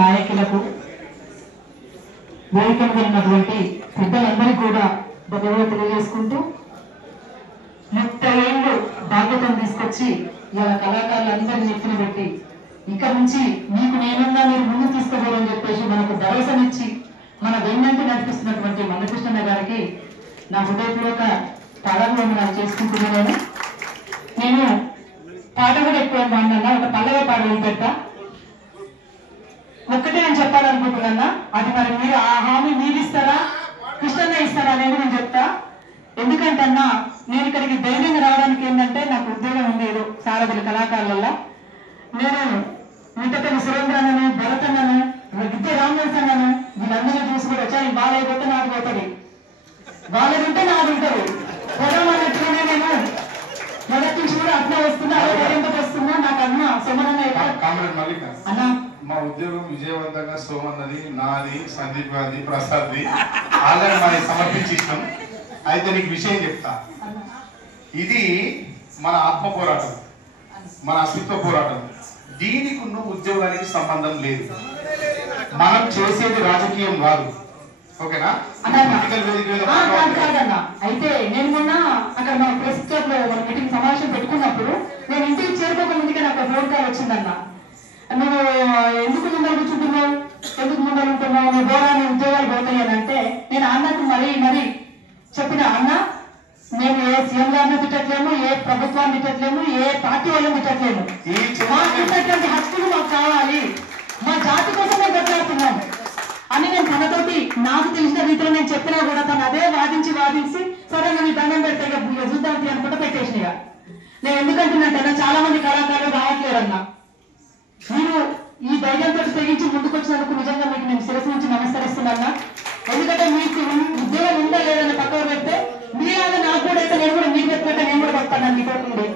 నాయకులకు వేదికగా ఉన్నటువంటి పెద్దలందరికీ కూడా ధన్యవాదాలు తెలియజేసుకుంటూ 30 ఏళ్ళు బాధ్యతను తీసుకొచ్చి ఇలా కళాకారులందరినీ నెత్తిన పెట్టి ఇక నుంచి మీకు నేనున్నా మీరు ముందు తీసుకోవాలని చెప్పేసి మనకు భరోసానిచ్చి మన వెన్నంటి నడిపిస్తున్నటువంటి మందకృష్ణ గారికి నా హృదయపూర్వక పాదాభివందనాలు చేసుకుంటున్నాను. నేను పాట కూడా ఎక్కువ మాట్లాడినా ఒక పల్లవ పాట పెడతా. ఒక్కటే నేను చెప్పాలనుకుంటున్నా, అది మరి మీరు ఆ హామీ మీరు ఇస్తారా కృష్ణన్న ఇస్తారా అనేది నేను చెప్తా. ఎందుకంటే అన్నా నేను ఇక్కడికి ధైర్యంగా రావడానికి ఏంటంటే నాకు ఉద్యోగం ఉండేది సారథుల కళాకారులలో. నేను మిట్టపల్లి సురేంద్ర అన్నను, భరత్ అన్నను, విద్య రామదాస్ అన్నను వీళ్ళందరినీ చూసి కూడా వచ్చా బాగాలేకపోతే నాకు పోతుంది, బాగాలేదంటే నాకు ఉంటుంది పొడవన్నట్టుగానే నేను మొదటి నుంచి కూడా అట్లా వస్తున్నా, అదే ధైర్యంతో వస్తున్నా. నాకు అన్న సోమనన్న అన్న మా ఉద్యోగం విజయవంతంగా సోమన్నది, నాది, సందీప్ గారిది, ప్రసాద్ది ఆల్రెడీ మనకి సమర్పించిస్తాం. అయితే నీకు విషయం చెప్తా, ఇది మన ఆత్మ పోరాటం, మన అస్తిత్వ పోరాటం. దీనికి ఉన్న ఉద్యోగానికి సంబంధం లేదు. మనం చేసేది రాజకీయం కాదు, ఓకేనా? అయితే నేను మొన్న అక్కడ మన ప్రెస్ క్లబ్ లో మన మీటింగ్ సమావేశం పెట్టుకున్నప్పుడు నేను ఇంటికి చేరుకోక ముందుకే నాకు ఫోన్ కాల్ వచ్చిందన్న, నువ్వు ఎందుకు ముందర కూర్చుంటున్నావు, ఎందుకు ముందర ఉంటున్నావు, నువ్వు బోరాని ఉద్యోగాలు పోతాయి అని అంటే నేను అన్నకు మరీ చెప్పిన, అన్న మేము ఏ సీఎం గారిని తిట్టట్లేము, ఏ ప్రభుత్వాన్ని తిట్టట్లేము, ఏ పార్టీ వాళ్ళని తిట్టట్లేము. మాకున్నటువంటి హక్కులు మాకు కావాలి, మా జాతి కోసం మేము కొట్లాడుతున్నాము అని నేను తనతోటి నాకు తెలిసిన రీతిలో నేను చెప్పినా కూడా తను అదే వాదించి సరే నేను దండం పెడితే చూద్దాం అనుకుంటా పెట్టేసినగా. నేను ఎందుకంటున్నట్టు చాలా మంది కళాకారులు రావట్లేరన్నా, మీరు ఈ ధైర్యంతో తెగించి ముందుకు వచ్చినందుకు నిజంగా మీకు నేను శిరస్సు నుంచి నమస్కరిస్తున్నా. ఎందుకంటే మీకు ఉద్యోగం ఉందా లేదని పక్కన పెడితే మీలాగా నాకు కూడా అయితే నేను కూడా మీరు చెప్పినట్టే నేను కూడా పడతాను. మీ తోటి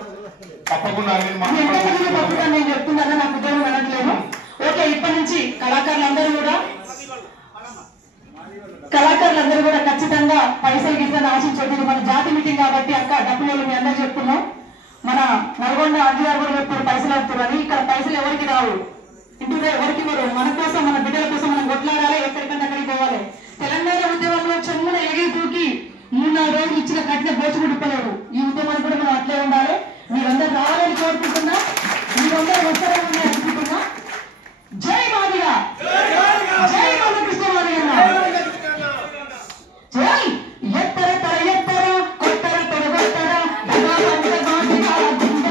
తప్పకుండా పట్టుతాను నేను చెప్తున్నాను, నాకు ఉద్యోగం అనట్లేదు. ఓకే, ఇప్పటి నుంచి కళాకారులందరూ కూడా ఖచ్చితంగా పైసలు గిట్లని ఆశించొద్దు. మన జాతి మీటింగ్ కాబట్టి అక్క డబ్బులు మీ అందరూ చెప్తున్నాం. మన నల్గొండ అధికారులు కూడా చెప్తారు పైసలు అవుతారని. ఇక్కడ పైసలు ఎవరికి రావు, ఇంటి ఎవరికి ఇవ్వరు. మన కోసం మన బిడ్డల కోసం మనం కొట్లాడాలి, ఎక్కడికంటే అక్కడికి పోవాలి. తెలంగాణ ఉద్యమంలో చెమ్మున ఎగిరి దూకి 3-4 రోజులు ఇచ్చిన కట్టిన బోచు గుడిపలేరు. ఈ ఉద్యమాలు కూడా మనం అట్లే ఉండాలి. మీరందరూ రావాలని కోరుకుంటున్నా, మీరందరూ వస్తారని అనుకుంటున్నా. జై మాదిగా, జై మందకృష్ణ మాదిగన్న, జై ఎత్తర తర ఎత్తర కొత్తర తొడగొత్తర మాదిగా గుండె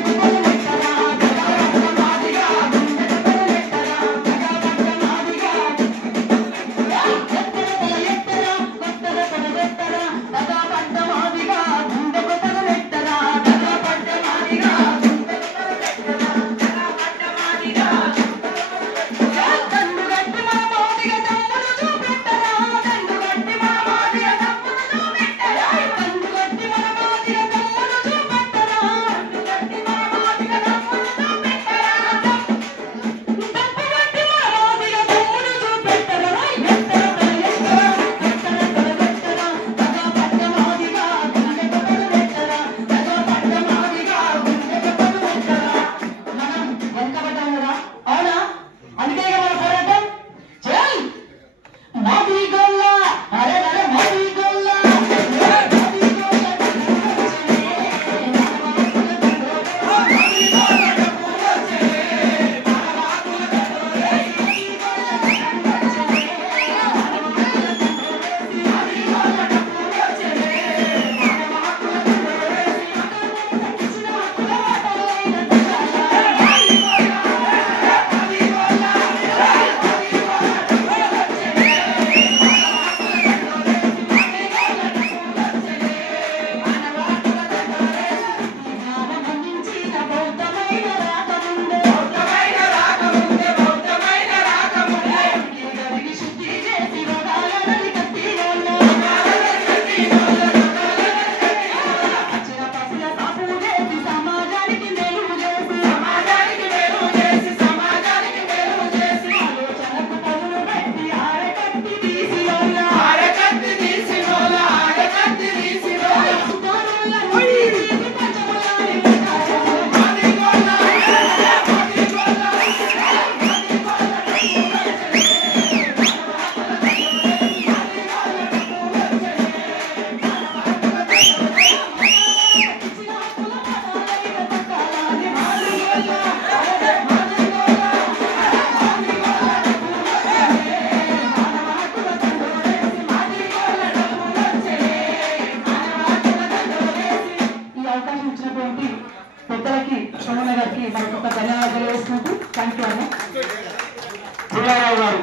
ఇచ్చినటువంటి పెద్దలకి సోమన్న గారికి మరొక ధన్యవాదాలు తెలియజేసుకుంటూ థ్యాంక్ యూ అన్న. పుల్లారావు గారు